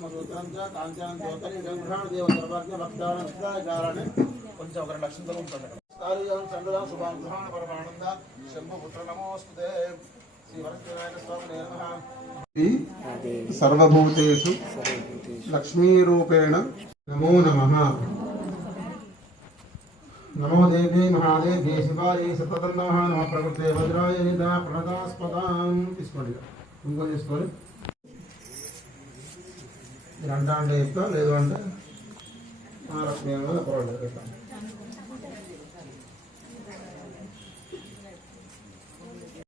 బ్రహ్మసూత్రం చ కాంచాం జ్యోతిర్గం గృహాణ దేవ సర్వజ్ఞ భక్తానం సదాచారాన్ని కొంచెం ఒక రెండు లక్షలు ఉంటుంది స్థానియం చంద్రం శుభాం గృహాణ పరమానంద శంభుపుత్ర నమోస్తుతే. శ్రీ వరస్వామి స్వామి నమః. సర్వభూతేషు లక్ష్మీరూపేణ నమో నమః. నమో దేవి మహాదేవి శివాయ సతతం నమః. నమ. ప్రకృతే వజ్రాయ నిదా ప్రణదాస్పదాం. తీసుకోండి. ఇంకో. తీసుకోండి. మీరు అంటా అంటే చెప్తా లేదు అంటే మహాలక్ష్మి అన్నది పర్వాలేదు ఇట్లా.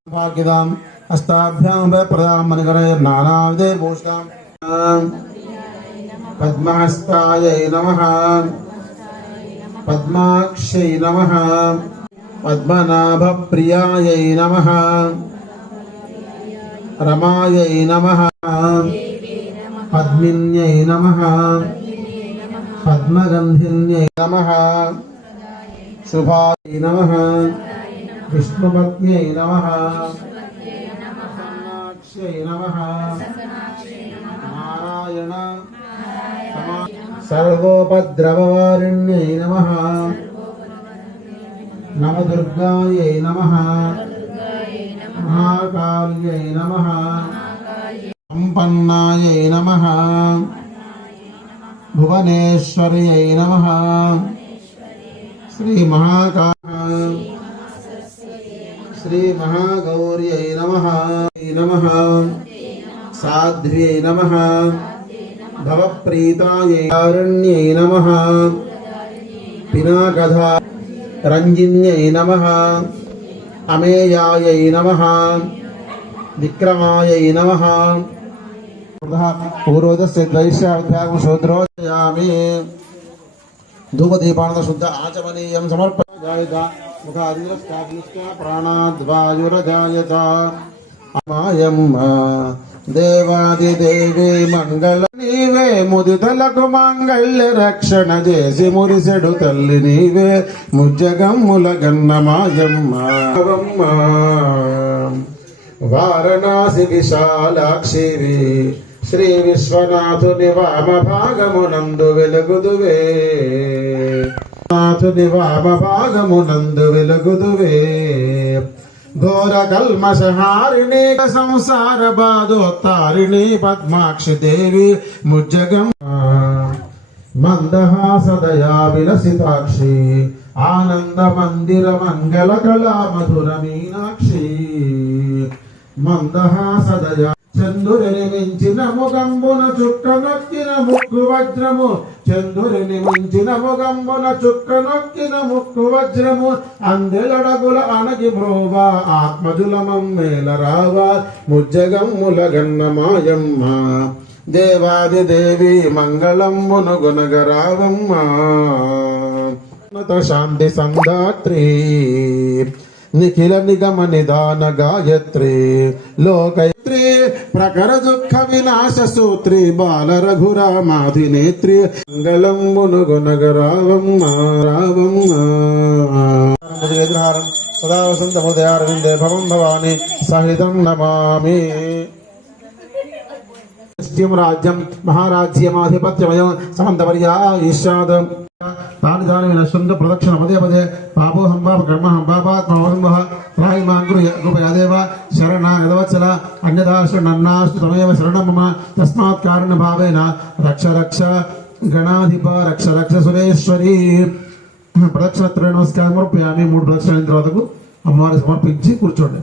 భాగ్యదాం హస్తాభ్యాం ప్రదాం మనగరయ నానావిధే భూషాం పద్మహస్తాయ నమ. పద్మాక్షై నమః. పద్మనాభప్రియాయై నమ. రమాయ నమ. పద్మిన్యై నమ. పద్మగంధిన్యై నమ. శుభాయై నమ. విష్ణుపత్న్యై నమ. ప్రసన్నాక్షై నమః. నారాయణ. సమా- సర్వోపద్రవవారిణ్యై నమ. నవదుర్గాయై నమ. మహాకాళ్యై నమ. సంపన్నాయై నమ. భువనేశ్వర్యై నమ. శ్రీ మహాకా శ్రీ మహాగౌర్యై నమ. నమ సాధ్వ్యై నమ. భవప్రీతాయై కారుణ్యై నమః. పినాకథా రంజిన్యై నమ. అమేయాయై నమ. విక్రమాయై నమ. పూర్వదస్య ద్వైశ్యాధ్యాగం శూద్రోజయామి ధూపదీపానంద శుద్ధ ఆచమనీయం సమర్పయాయత ముఖాదిరస్కాభిష్ట అమాయమ్మ దేవాదిదేవి మంగళ నీవే ముదితలకు మంగళ రక్షణ చేసి మురిసెడు తల్లి నీవే ముజ్జగమ్ముల గన్నమాయమ్మ వారణాసి విశాలాక్షివి శ్రీ విశ్వనాథుని వామ భాగమునందు వెలుగుదువే. నాథుని వామ భాగమునందు వెలుగుదువే. ఘోర కల్మసహారిణి సంసార బాధోత్తారిణి పద్మాక్షి దేవి ముజ్జగం. మందహాసదయా విలసితాక్షి ఆనంద మందిర మంగళ కళా మధుర మీనాక్షి. మందహాసదయా చంద్రుని మించిన ముగంబున చుక్క నొక్కిన ముక్కు వజ్రము. చంద్రుని మించిన ముగంబున చుక్క నొక్కిన ముక్కు వజ్రము. అందెలడగుల అనగి బ్రోవా ఆత్మజులమమ్మేల రావా. ముజ్జగమ్ముల గన్న మాయమ్మ దేవాది దేవి మంగళమ్మును గుణగరావమ్మ. ఉన్నత శాంతి సందాత్రి నిఖిల నిగమ నిదాన గాయత్రి. లోకై లోకయత్రి ప్రకర దుఃఖ వినాశ సూత్రి బాల రఘురామాధి నేత్రి. మంగళంబును గుణగరావమ్మ రావమ్మ ఎదురారం సదా వసంత హృదయారవిందే భవం భవాని సహితం నమామి. రాజ్యం మహారాజ్యమాధిపత్యమయం సమంతవర్యా ఈశాదం తాని నశ్వంత ప్రదక్షిణ పదే పదే పాపోహం పాప కర్మహం పాపాత్మోహంబ త్రాహిమాన్ గురు కృపయాదేవ శరణ గదవత్సల అన్యదాశు నన్నాస్తు తమేవ శరణం మమ తస్మాత్ కారణ భావేన రక్ష రక్ష గణాధిప రక్ష రక్ష సురేశ్వరి ప్రదక్షిణత్రయ నమస్కారం సమర్పయామి మూడు ప్రదక్షిణ తర్వాతకు అమ్మవారి సమర్పించి కూర్చోండి.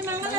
మంగళ